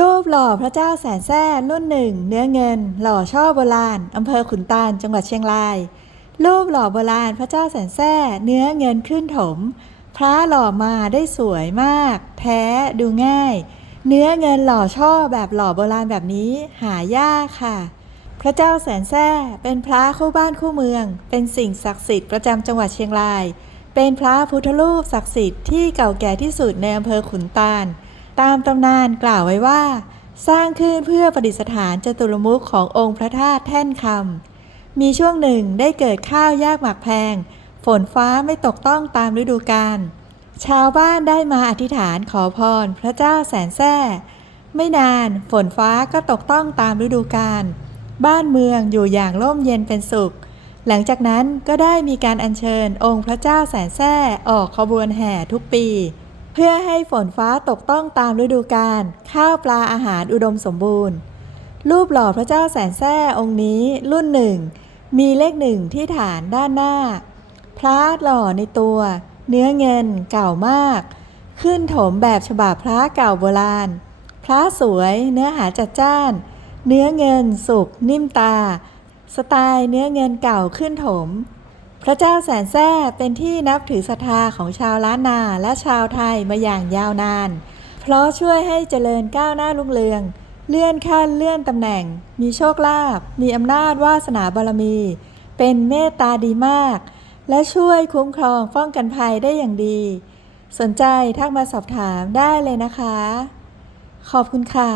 รูปหล่อพระเจ้าแสนแซ่รุ่นหนึ่ง เนื้อเงิน หล่อช่อโบราณอำเภอขุนตาลจังหวัดเชียงราย รูปหล่อโบราณพระเจ้าแสนแซ่เนื้อเงินขึ้นถม พระหล่อมาได้สวยมาก แท้ดูง่าย เนื้อเงินหล่อช่อแบบหล่อโบราณแบบนี้หายากค่ะ พระเจ้าแสนแซ่เป็นพระคู่บ้านคู่เมือง เป็นสิ่งศักดิ์สิทธิ์ประจำจังหวัดเชียงราย เป็นพระพุทธรูปศักดิ์สิทธิ์ที่เก่าแก่ที่สุดในอำเภอขุนตาล ตามตำนานกล่าวไว้ว่า สร้างขึ้นเพื่อประดิษฐานจตุรมุขขององค์พระธาตุแท่นคำมีช่วงหนึ่งได้เกิดข้าวยากหมากแพง ฝนฟ้าไม่ตกต้องตามฤดูกาลชาวบ้านได้มาอธิษฐานขอพรพระเจ้าแสนแซ่ไม่นานฝนฟ้าก็ตกต้องตามฤดูกาลบ้านเมืองอยู่อย่างร่มเย็นเป็นสุข หลังจากนั้นก็ได้มีการอัญเชิญองค์พระเจ้าแสนแซ่ออกขบวนแห่ทุกปี พื่อให้ฝนฟ้าตกต้องตามฤดูกาลข้าวปลาอาหารอุดมสมบูรณ์ รูปหล่อพระเจ้าแสนแซ่องค์นี้รุ่นหนึ่ง มีเลขหนึ่งที่ฐานด้านหน้า พระหล่อในตัว เนื้อเงินเก่ามาก ขึ้นถมแบบฉบับพระเก่าโบราณ พระสวยเนื้อหาจัดจ้าน เนื้อเงินสุกนิ่มตา สไตล์เนื้อเงินเก่าขึ้นถม พระเจ้าแสนแซ่เป็นที่นับถือศรัทธาของชาวล้านนาและชาวไทยมาอย่างยาวนาน เพราะช่วยให้เจริญก้าวหน้ารุ่งเรือง เลื่อนขั้นเลื่อนตำแหน่ง มีโชคลาภมีอำนาจวาสนาบารมี เป็นเมตตาดีมาก และช่วยคุ้มครองป้องกันภัยได้อย่างดี สนใจทักมาสอบถามได้เลยนะคะ ขอบคุณค่ะ